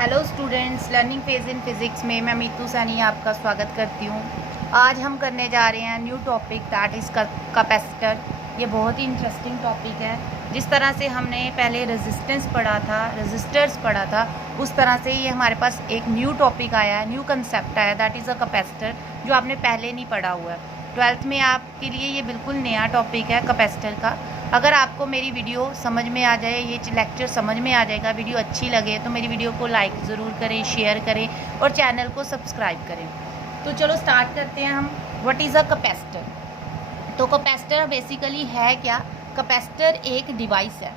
Hello students, learning phase in physics में मैं मीतू सैनी आपका स्वागत करती हूँ। आज हम करने जा रहे हैं new topic that is capacitor. ये बहुत ही इंटरेस्टिंग टॉपिक है। जिस तरह से हमने पहले रेजिस्टेंस पढ़ा था, रेजिस्टर्स पढ़ा था, उस तरह से ये हमारे पास एक न्यू टॉपिक आया है, न्यू कंसेप्ट आया दैट इज़ अ कैपेसिटर, जो आपने पहले नहीं पढ़ा हुआ है। 12th में आपके लिए ये बिल्कुल नया टॉपिक है कैपेसिटर का। अगर आपको मेरी वीडियो समझ में आ जाए, ये लेक्चर समझ में आ जाएगा, वीडियो अच्छी लगे तो मेरी वीडियो को लाइक ज़रूर करें, शेयर करें और चैनल को सब्सक्राइब करें। तो चलो स्टार्ट करते हैं हम। What is a capacitor? तो कैपेसिटर बेसिकली है क्या? कैपेसिटर एक डिवाइस है।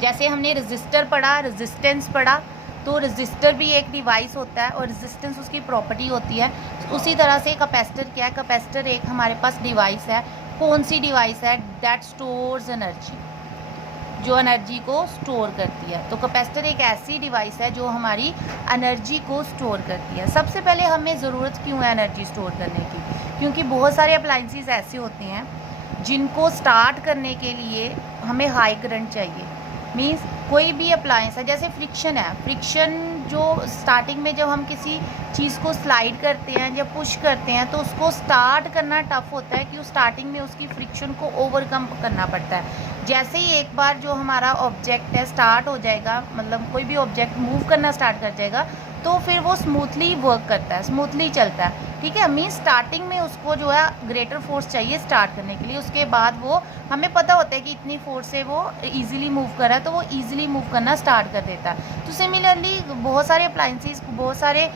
जैसे हमने रेजिस्टर पढ़ा, रेजिस्टेंस पढ़ा, तो रेजिस्टर भी एक डिवाइस होता है और रेजिस्टेंस उसकी प्रॉपर्टी होती है। उसी तरह से कैपेसिटर क्या है? कैपेसिटर एक हमारे पास डिवाइस है। कौन सी डिवाइस है? दैट स्टोर्स एनर्जी, जो एनर्जी को स्टोर करती है। तो कैपेसिटर एक ऐसी डिवाइस है जो हमारी एनर्जी को स्टोर करती है। सबसे पहले हमें ज़रूरत क्यों है एनर्जी स्टोर करने की? क्योंकि बहुत सारे अप्लाइंसेस ऐसे होते हैं जिनको स्टार्ट करने के लिए हमें हाई करंट चाहिए। मीन्स कोई भी अप्लायंस है, जैसे फ्रिक्शन है, फ्रिक्शन जो स्टार्टिंग में जब हम किसी चीज़ को स्लाइड करते हैं या पुश करते हैं तो उसको स्टार्ट करना टफ होता है, कि उस स्टार्टिंग में उसकी फ्रिक्शन को ओवरकम करना पड़ता है। जैसे ही एक बार जो हमारा ऑब्जेक्ट है स्टार्ट हो जाएगा, मतलब कोई भी ऑब्जेक्ट मूव करना स्टार्ट कर जाएगा, तो फिर वो स्मूथली वर्क करता है, स्मूथली चलता है। ठीक है, मीन स्टार्टिंग में उसको जो है ग्रेटर फोर्स चाहिए स्टार्ट करने के लिए। उसके बाद वो हमें पता होता है कि इतनी फोर्स से वो इजीली मूव कर रहा है, तो वो इजीली मूव करना स्टार्ट कर देता है। तो सिमिलरली बहुत सारे अप्लाइंसेस, बहुत सारे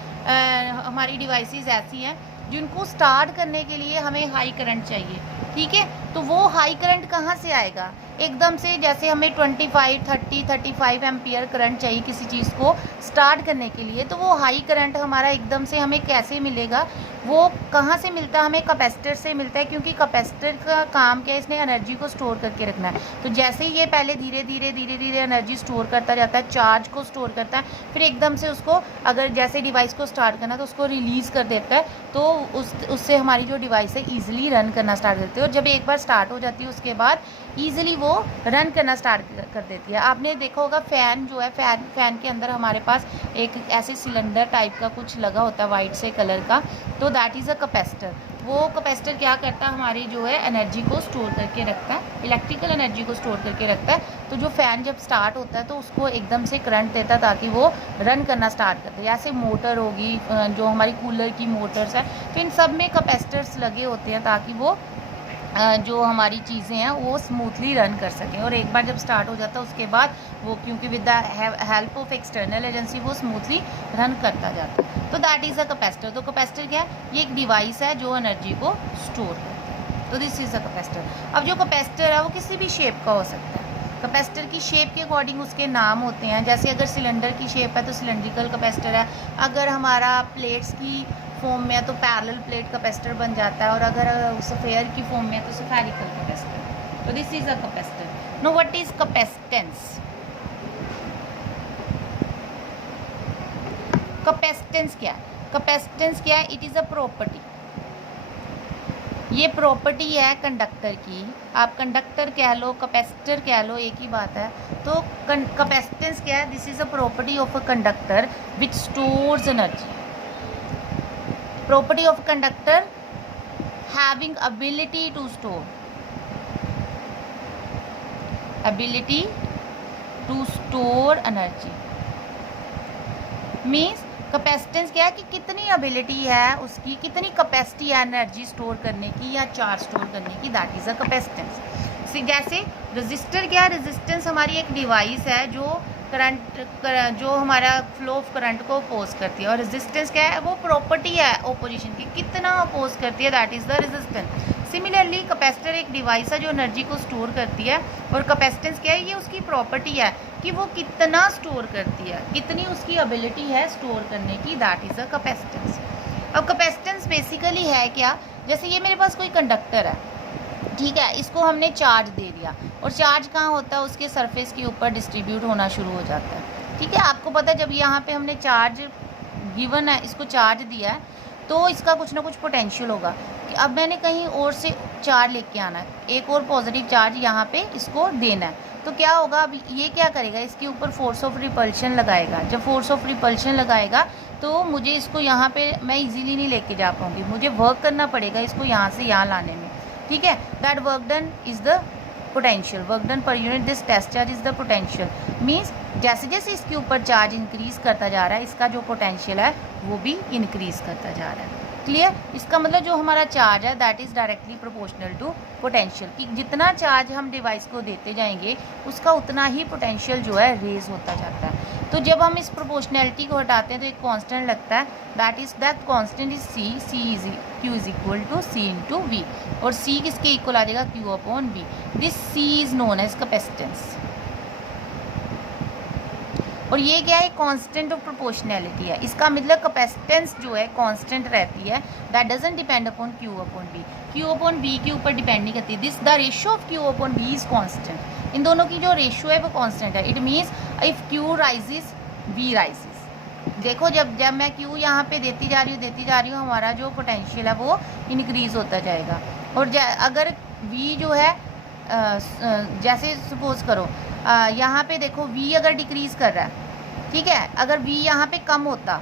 हमारी डिवाइसेस ऐसी हैं जिनको स्टार्ट करने के लिए हमें हाई करंट चाहिए। ठीक है, तो वो हाई करंट कहाँ से आएगा? एकदम से, जैसे हमें 25, 30, 35 एम्पियर करंट चाहिए किसी चीज़ को स्टार्ट करने के लिए, तो वो हाई करंट हमारा एकदम से हमें कैसे मिलेगा? वो कहाँ से मिलता है? हमें कैपेसिटर से मिलता है, क्योंकि कैपेसिटर का काम क्या है? इसने एनर्जी को स्टोर करके रखना है। तो जैसे ही ये पहले धीरे धीरे एनर्जी स्टोर करता जाता है, चार्ज को स्टोर करता है, फिर एकदम से उसको, अगर जैसे डिवाइस को स्टार्ट करना तो उसको रिलीज़ कर देता है, तो उससे हमारी जो डिवाइस है ईजिली रन करना स्टार्ट करती है। और जब एक बार स्टार्ट हो जाती है उसके बाद ईजिली वो रन करना स्टार्ट कर देती है। आपने देखा होगा फ़ैन जो है, फ़ैन के अंदर हमारे पास एक ऐसे सिलेंडर टाइप का कुछ लगा होता है वाइट से कलर का, तो दैट इज़ अ कैपेसिटर। वो कैपेसिटर क्या करता है? हमारी जो है एनर्जी को स्टोर करके रखता है, इलेक्ट्रिकल एनर्जी को स्टोर करके रखता है। तो जो फ़ैन जब स्टार्ट होता है तो उसको एकदम से करंट देता है ताकि वो रन करना स्टार्ट करते हैं। जैसे मोटर होगी, जो हमारी कूलर की मोटर्स है, तो इन सब में कैपेसिटर्स लगे होते हैं ताकि वो जो हमारी चीज़ें हैं वो स्मूथली रन कर सकें। और एक बार जब स्टार्ट हो जाता है उसके बाद वो, क्योंकि with the help of external agency, वो स्मूथली रन करता जाता है। तो दैट इज़ अ कैपेसिटर। तो कैपेसिटर क्या है? ये एक डिवाइस है जो एनर्जी को स्टोर करता है। तो दिस इज़ अ कैपेसिटर। अब जो कैपेसिटर है वो किसी भी शेप का हो सकता है। कैपेसिटर की शेप के अकॉर्डिंग उसके नाम होते हैं। जैसे अगर सिलेंडर की शेप है तो सिलेंड्रिकल कैपेसिटर है, अगर हमारा प्लेट्स की फॉर्म में है तो पैरेलल प्लेट कैपेसिटर बन जाता है, और अगर स्फेयर की फॉर्म में है तो स्फेरिकल कैपेसिटर। तो this is a capacitor. No, what is capacitance? Capacitance क्या है? कैपेसिटेंस क्या है? It is a property. ये प्रॉपर्टी है कंडक्टर की। आप कंडक्टर कह लो, कैपेसिटर कह लो, एक ही बात है। तो कैपेसिटेंस क्या है? This is a property of a conductor which stores energy. Property of conductor having ability to store, ability to store energy means capacitance क्या है? कि कितनी एबिलिटी है उसकी, कितनी कैपेसिटी है एनर्जी स्टोर करने की या चार्ज स्टोर करने की, दैट इज़ अ कैपेसिटेंस। जैसे रेजिस्टर क्या है? रेजिस्टेंस हमारी एक डिवाइस है जो जो हमारा फ्लो ऑफ करंट को अपोज करती है। और रेजिस्टेंस क्या है? वो प्रॉपर्टी है ओपोजिशन की, कितना अपोज करती है, that is the resistance. Similarly capacitor एक डिवाइस है जो एनर्जी को स्टोर करती है, और कैपेसिटेंस क्या है? ये उसकी प्रॉपर्टी है कि वो कितना स्टोर करती है, कितनी उसकी एबिलिटी है स्टोर करने की, दैट इज़ अ कैपेसिटेंस। अब कैपेसिटेंस बेसिकली है क्या? जैसे ये मेरे पास कोई कंडक्टर है, ठीक है, इसको हमने चार्ज दे दिया, और चार्ज कहाँ होता है? उसके सरफेस के ऊपर डिस्ट्रीब्यूट होना शुरू हो जाता है। ठीक है, आपको पता है जब यहाँ पे हमने चार्ज गिवन है, इसको चार्ज दिया है, तो इसका कुछ ना कुछ पोटेंशियल होगा कि अब मैंने कहीं और से चार्ज लेके आना है, एक और पॉजिटिव चार्ज यहाँ पे इसको देना है। तो क्या होगा, अब ये क्या करेगा, इसके ऊपर फोर्स ऑफ रिपल्शन लगाएगा। जब फोर्स ऑफ रिपल्शन लगाएगा तो मुझे इसको यहाँ पे मैं इजीली नहीं लेके जा पाऊँगी, मुझे वर्क करना पड़ेगा इसको यहाँ से यहाँ लाने में, ठीक है। That work done is the potential, work done per unit this test charge is the potential. Means जैसे जैसे इसके ऊपर चार्ज इंक्रीज़ करता जा रहा है, इसका जो पोटेंशियल है वो भी इंक्रीज़ करता जा रहा है। क्लियर? इसका मतलब जो हमारा चार्ज है that is directly proportional to potential, कि जितना चार्ज हम डिवाइस को देते जाएंगे उसका उतना ही पोटेंशियल जो है रेज होता जाता है। तो जब हम इस प्रोपोर्शनैलिटी को हटाते हैं तो एक कांस्टेंट लगता है, that constant is C is Q is equal to C into V, और सी किसके इक्वल आ जाएगा, Q upon V. This C is known as capacitance, और ये क्या है, कांस्टेंट ऑफ प्रोपोर्शनैलिटी है। इसका मतलब कैपेसिटेंस जो है कांस्टेंट रहती है, that doesn't depend upon Q upon V, Q upon V के ऊपर डिपेंड नहीं करती। This the ratio of Q upon V is constant, इन दोनों की जो रेशियो है वो कांस्टेंट है। It means if Q rises V rises. देखो जब मैं क्यू यहाँ पे देती जा रही हूँ, हमारा जो पोटेंशियल है वो इंक्रीज होता जाएगा। और अगर वी जो है जैसे सपोज करो यहाँ पे देखो v अगर डिक्रीज़ कर रहा है, ठीक है, अगर v यहाँ पे कम होता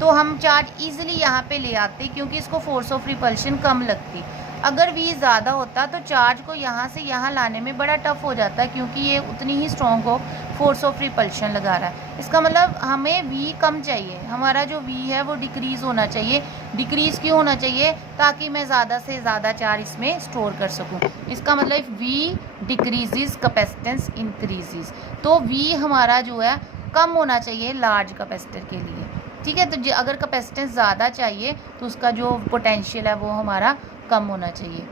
तो हम चार्ज इजीली यहाँ पे ले आते, क्योंकि इसको फोर्स ऑफ रिपल्शन कम लगती। अगर v ज़्यादा होता तो चार्ज को यहाँ से यहाँ लाने में बड़ा टफ हो जाता है, क्योंकि ये उतनी ही स्ट्रॉन्ग हो फोर्स ऑफ रिपल्शन लगा रहा है। इसका मतलब हमें v कम चाहिए, हमारा जो v है वो डिक्रीज़ होना चाहिए। डिक्रीज़ क्यों होना चाहिए, ताकि मैं ज़्यादा से ज़्यादा चार्ज इसमें स्टोर कर सकूं। इसका मतलब if v decreases capacitance increases, तो v हमारा जो है कम होना चाहिए लार्ज कैपेसिटर के लिए, ठीक है। तो अगर कैपेसिटेंस ज़्यादा चाहिए तो उसका जो पोटेंशियल है वो हमारा कम होना चाहिए।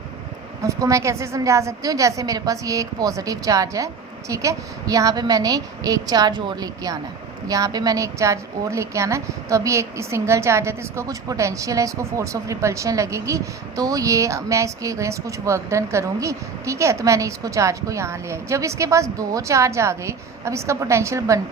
उसको मैं कैसे समझा सकती हूँ, जैसे मेरे पास ये एक पॉजिटिव चार्ज है, ठीक है, यहाँ पे मैंने एक चार्ज और लेके आना है, यहाँ पे मैंने एक चार्ज और लेके आना है। तो अभी एक सिंगल चार्ज है तो इसको कुछ पोटेंशियल है, इसको फोर्स ऑफ रिपल्शन लगेगी, तो ये मैं इसके अगेंस्ट कुछ वर्क डन करूँगी, ठीक है। तो मैंने इसको चार्ज को यहाँ ले आई। जब इसके पास दो चार्ज आ गए, अब इसका पोटेंशियल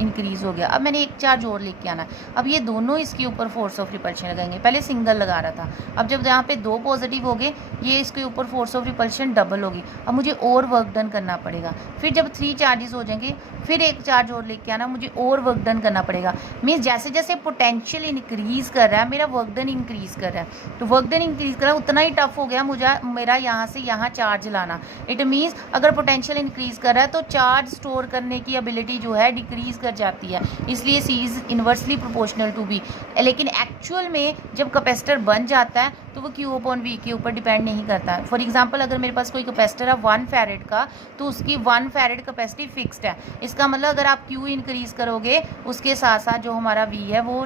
इंक्रीज़ हो गया। अब मैंने एक चार्ज और लेके आना है, अब ये दोनों इसके ऊपर फोर्स ऑफ रिपल्शन लगाएंगे। पहले सिंगल लगा रहा था, अब जब यहाँ पे दो पॉजिटिव हो गए, ये इसके ऊपर फोर्स ऑफ रिपल्शन डबल होगी। अब मुझे और वर्क डन करना पड़ेगा। फिर जब 3 चार्जेस हो जाएंगे, फिर एक चार्ज और लेके आना, मुझे और वर्क डन करना पड़ेगा। मीन्स जैसे जैसे पोटेंशियल इंक्रीज़ कर रहा है, मेरा वर्क डन इंक्रीज़ कर रहा है। तो वर्क डन इंक्रीज़ कर रहा है, उतना ही टफ हो गया मुझे मेरा यहाँ से यहाँ चार्ज लाना। इट मीन्स अगर पोटेंशियल इंक्रीज़ कर रहा है तो चार्ज स्टोर करने की एबिलिटी जो है डिक्रीज़ कर जाती है, इसलिए C is inversely proportional to V. लेकिन एक्चुअल में जब कैपेसिटर बन जाता है तो वो क्यू अपॉन वी के ऊपर डिपेंड नहीं करता है। फॉर एग्जांपल अगर मेरे पास कोई कैपेसिटर है 1 फैरेड का, तो उसकी 1 फैरेड कैपेसिटी फिक्स्ड है। इसका मतलब अगर आप क्यू इंक्रीज़ करोगे, उसके साथ साथ जो हमारा वी है वो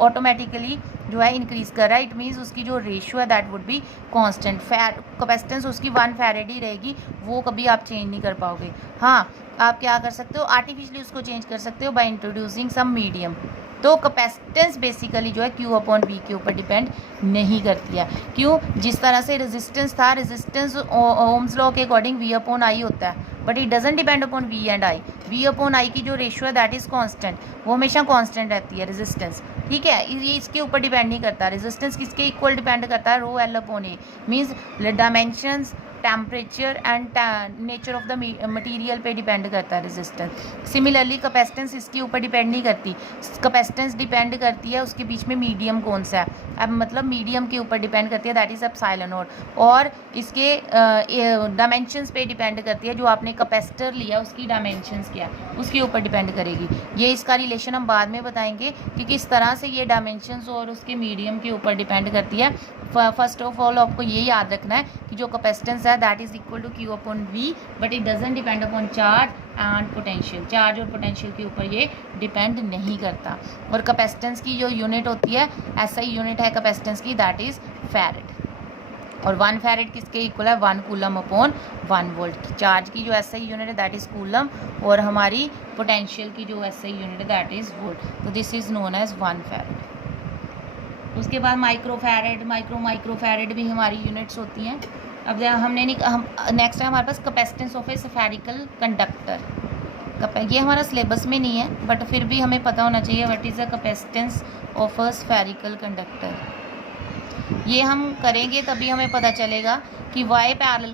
ऑटोमेटिकली जो है इंक्रीज़ कर रहा है। इट मीन्स उसकी जो रेशियो है that would be constant. Capacitance उसकी 1 फैरेड ही रहेगी, वो कभी आप चेंज नहीं कर पाओगे। हाँ, आप क्या कर सकते हो, आर्टिफिशियली उसको चेंज कर सकते हो बाय इंट्रोड्यूसिंग सम मीडियम। तो कैपेसिटेंस बेसिकली जो है क्यू अपॉन वी के ऊपर डिपेंड नहीं करती है। क्यों? जिस तरह से रेजिस्टेंस था, रेजिस्टेंस ओम्स लॉ के अकॉर्डिंग वी अपॉन आई होता है, but it doesn't depend upon V and I. V upon I की जो रेशियो है दैट इज़ कांस्टेंट, वो हमेशा कांस्टेंट रहती है रेजिस्टेंस, ठीक है। ये इसके ऊपर डिपेंड नहीं करता। रेजिस्टेंस किसके इक्वल डिपेंड करता है, rho L upon A. Means dimensions, temperature and nature of the material पे डिपेंड करता है रेजिस्टेंस। सिमिलरली कैपेसिटेंस इसके ऊपर डिपेंड नहीं करती। कैपेसिटेंस डिपेंड करती है उसके बीच में मीडियम कौन सा है, अब मतलब मीडियम के ऊपर डिपेंड करती है, दैट इज़ एप्सिलॉन नॉट। और इसके डायमेंशंस पे डिपेंड करती है, जो आपने कैपेसिटर लिया उसकी डायमेंशंस क्या है उसके ऊपर डिपेंड करेगी। ये इसका रिलेशन हम बाद में बताएंगे कि किस तरह से ये डायमेंशंस और उसके मीडियम के ऊपर डिपेंड करती है। फर्स्ट ऑफ ऑल आपको ये याद रखना है कि जो कैपेसिटेंस है that is equal to Q upon V, but it doesn't depend upon charge and potential. Charge और पोटेंशियल के ऊपर ये डिपेंड नहीं करता। और कैपेसिटेंस की जो यूनिट होती है, SI यूनिट है कैपेसिटेंस की, दैट इज़ फैरेड। और 1 फैरेड किसके इक्वल है, 1 कूलम अपॉन 1 वोल्ट। चार्ज की जो SI यूनिट है दैट इज़ कूलम, और हमारी पोटेंशियल की जो SI यूनिट है दैट इज़ वोल्ट। तो this is known as 1 farad. उसके बाद माइक्रोफैरेड, माइक्रोफैरेड भी हमारी यूनिट्स होती हैं। अब हमने नेक्स्ट है हमारे पास capacitance of a spherical conductor. ये हमारा सिलेबस में नहीं है, बट फिर भी हमें पता होना चाहिए what is the capacitance of a spherical conductor. ये हम करेंगे तभी हमें पता चलेगा कि why parallel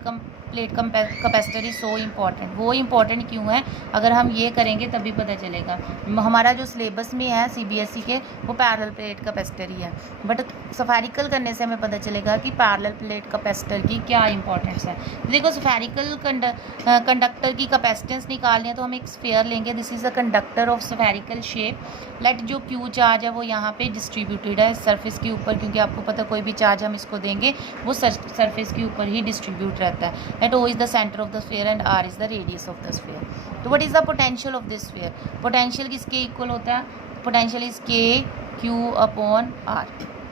plate capacitor is so important. वो इम्पॉर्टेंट क्यों है, अगर हम ये करेंगे तभी पता चलेगा। हमारा जो सिलेबस में है CBSE के वो पैरेलल प्लेट कैपेसिटर ही है, बट स्फेरिकल करने से हमें पता चलेगा कि पैरेलल प्लेट कैपेसिटर की क्या इंपॉर्टेंस है। देखो स्फेरिकल कंडक्टर की कैपेसिटेंस निकालनी है तो हम एक स्फीयर लेंगे। This is a conductor of spherical shape. Let जो Q चार्ज है वो यहाँ पे डिस्ट्रीब्यूटेड है सरफेस के ऊपर, क्योंकि आपको पता कोई भी चार्ज हम इसको देंगे वो सरफेस के ऊपर ही डिस्ट्रीब्यूट रहता है। Let O is the centre of the sphere and R is the radius of the sphere. तो what is the potential of this sphere? Potential किसके इक्वल होता है? Potential is K/Q/R।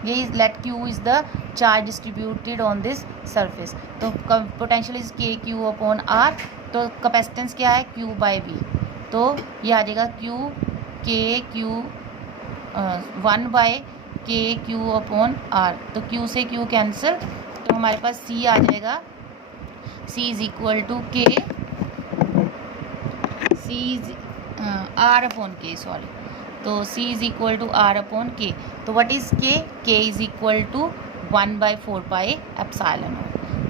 ये is let Q is the charge distributed on this surface. तो potential is K/Q/R। तो capacitance क्या है? Q/V। तो ये आ जाएगा Q 1/KQ/R। तो Q से Q कैंसिल, तो हमारे पास C आ जाएगा। C is equal to K R/K, sorry. तो C is equal to R/K। तो what is K? K is equal to 1/4πε0।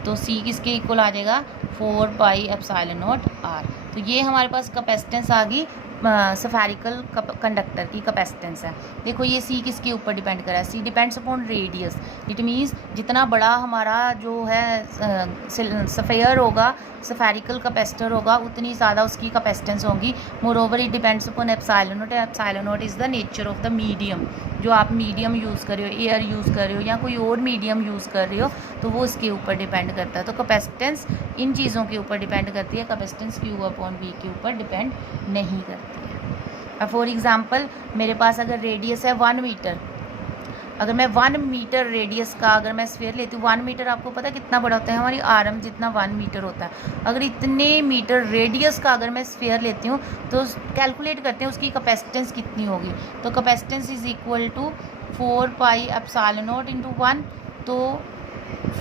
तो C किसके इक्वल आ जाएगा? 4πε0R। तो ये हमारे पास कैपेसिटेंस आ गई स्फेरिकल कंडक्टर की कैपेसिटेंस है। देखो ये C किसके ऊपर डिपेंड कर रहा है? C depends upon radius. It means जितना बड़ा हमारा जो है स्फीयर होगा, स्फेरिकल कैपेसिटर होगा, उतनी ज़्यादा उसकी कैपेसिटेंस होगी। Moreover it depends upon epsilon not. Epsilon not is the nature of the medium. जो आप मीडियम यूज़ कर रहे हो, एयर यूज़ कर रहे हो या कोई और मीडियम यूज़ कर रहे हो, तो वो इसके ऊपर डिपेंड करता है। तो कैपेसिटेंस इन चीज़ों के ऊपर डिपेंड करती है, कैपेसिटेंस Q/V के ऊपर डिपेंड नहीं करती है। अब फॉर एग्ज़ाम्पल मेरे पास अगर रेडियस है 1 मीटर, अगर मैं 1 मीटर रेडियस का अगर मैं स्फीयर लेती हूँ, 1 मीटर आपको पता है कितना बड़ा होता है? हमारी आर्म जितना 1 मीटर होता है। अगर इतने मीटर रेडियस का अगर मैं स्फीयर लेती हूँ तो कैलकुलेट करते हैं उसकी कैपेसिटेंस कितनी होगी। तो capacitance is equal to 4πε0 into 1। तो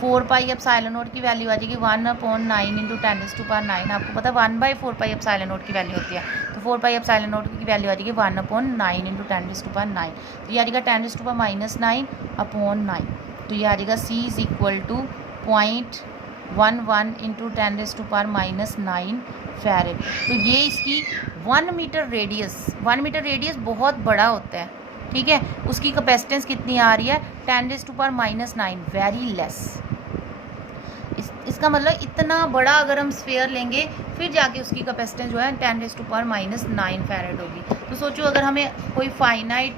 4πε0 की वैल्यू आ जाएगी 1/9 इंटू 10⁹9। आपको पता है 1/4πε0 की वैल्यू होती है। तो 4πε0 की वैल्यू आ जाएगी 1/9 इंटू 10⁹9। तो ये आ जाएगा 10⁻9/9। तो ये आ जाएगा C is equal to 0.11 into 10⁻9 farad. तो ये इसकी 1 मीटर रेडियस बहुत बड़ा होता है, ठीक है। उसकी कैपेसिटेंस कितनी आ रही है? 10⁻9, वेरी लेस। इसका मतलब इतना बड़ा अगर हम स्फीयर लेंगे फिर जाके उसकी कैपेसिटेंस जो है 10⁻9 फैरेड होगी। तो सोचो अगर हमें कोई फाइनाइट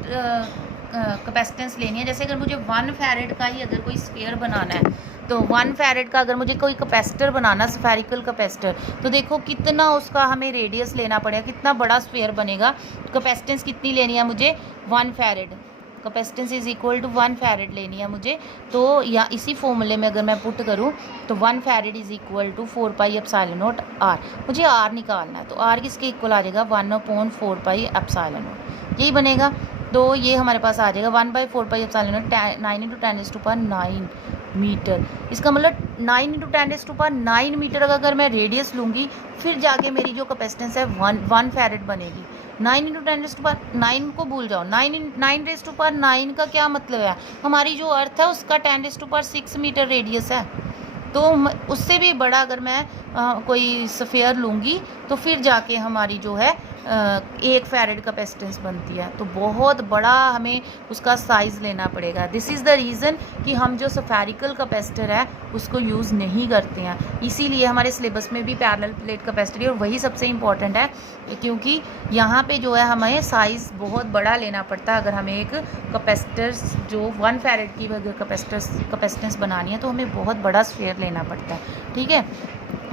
कैपेसिटेंस लेनी है, जैसे अगर मुझे 1 फैरेड का ही अगर कोई स्फीयर बनाना है, तो 1 फैरेड का अगर मुझे कोई कैपेसिटर बनाना, स्फेरिकल कैपेसिटर, तो देखो कितना उसका हमें रेडियस लेना पड़ेगा, कितना बड़ा स्फीयर बनेगा। कैपेसिटेंस कितनी लेनी है मुझे? 1 farad. Capacitance is equal to 1 farad लेनी है मुझे। तो या इसी फॉर्मूले में अगर मैं पुट करूँ तो 1 farad is equal to 4πε0R। मुझे R निकालना है, तो R किसके इक्वल आ जाएगा? 1/4πε0। यही बनेगा। तो ये हमारे पास आ जाएगा 1/4πε0 9 इंटू 10⁹9 मीटर। इसका मतलब 9 इंटू 10⁹9 मीटर अगर मैं रेडियस लूँगी फिर जाके मेरी जो कैपेसिटेंस है 1 फैरेड बनेगी। 9 इंटू 10⁹9 को भूल जाओ। 9 का क्या मतलब है? हमारी जो अर्थ है उसका 10⁶ मीटर रेडियस है। तो उससे भी बड़ा अगर मैं कोई स्फीयर लूँगी तो फिर जाके हमारी जो है 1 फैरेड कैपेसिटेंस बनती है। तो बहुत बड़ा हमें उसका साइज़ लेना पड़ेगा। दिस इज़ द रीज़न कि हम जो स्फेरिकल कैपेसिटर है उसको यूज़ नहीं करते हैं। इसीलिए हमारे सिलेबस में भी पैरेलल प्लेट कैपेसिटर और वही सबसे इम्पॉर्टेंट है, क्योंकि यहाँ पे जो है हमें साइज़ बहुत बड़ा लेना पड़ता है। अगर हमें एक कैपेसिटर जो 1 फैरेड की अगर कैपेसिटेंस बनानी है तो हमें बहुत बड़ा स्फीयर लेना पड़ता है, ठीक है।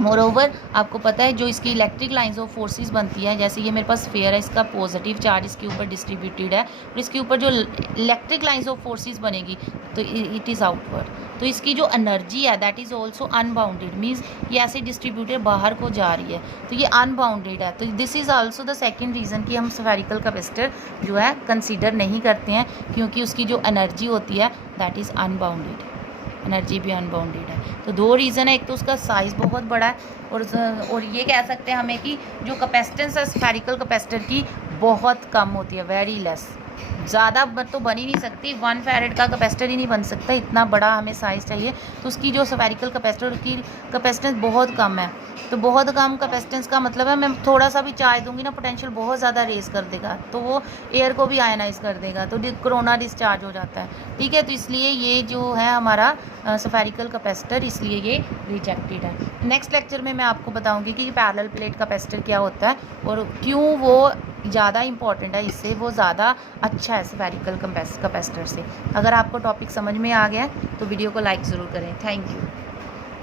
मोरओवर आपको पता है जो इसकी इलेक्ट्रिक लाइंस ऑफ फोर्सेस बनती है, जैसे ये मेरे पास स्फीयर है, इसका पॉजिटिव चार्ज इसके ऊपर डिस्ट्रीब्यूटेड है और इसके ऊपर जो इलेक्ट्रिक लाइंस ऑफ फोर्सेस बनेगी तो इट इज़ आउटवर्ड। तो इसकी जो एनर्जी है that is also unbounded, means ये ऐसे डिस्ट्रीब्यूटेड बाहर को जा रही है, तो ये अनबाउंडेड है। तो this is also the second reason कि हम स्फेरिकल कैपेसिटर जो है कंसीडर नहीं करते हैं, क्योंकि उसकी जो एनर्जी होती है दैट इज़ अनबाउंडेड, एनर्जी भी अनबाउंडेड है। तो 2 रीज़न है, एक तो उसका साइज़ बहुत बड़ा है और ये कह सकते हैं हमें कि जो कैपेसिटेंस है स्फेरिकल कैपेसिटर की बहुत कम होती है, वेरी लेस। ज़्यादा तो बन ही नहीं सकती, 1 फैरेड का कैपेसिटर ही नहीं बन सकता, इतना बड़ा हमें साइज़ चाहिए। तो उसकी जो स्फेरिकल कैपेसिटर की कैपेसिटेंस बहुत कम है। तो बहुत कम कैपेसिटेंस का मतलब है मैं थोड़ा सा भी चार्ज दूंगी ना, पोटेंशियल बहुत ज़्यादा रेज कर देगा, तो वो एयर को भी आयनाइज कर देगा, तो कोरोना डिस्चार्ज हो जाता है। ठीक है, तो इसलिए ये जो है हमारा स्फेरिकल कैपेसिटर, इसलिए ये रिजेक्टेड है। नेक्स्ट लेक्चर में मैं आपको बताऊंगी कि पैरेलल प्लेट कैपेसिटर क्या होता है और क्यों वो ज़्यादा इंपॉर्टेंट है, इससे वो ज़्यादा अच्छा है स्फेरिकल कैपेसिटर से। अगर आपको टॉपिक समझ में आ गया तो वीडियो को लाइक ज़रूर करें। Thank you.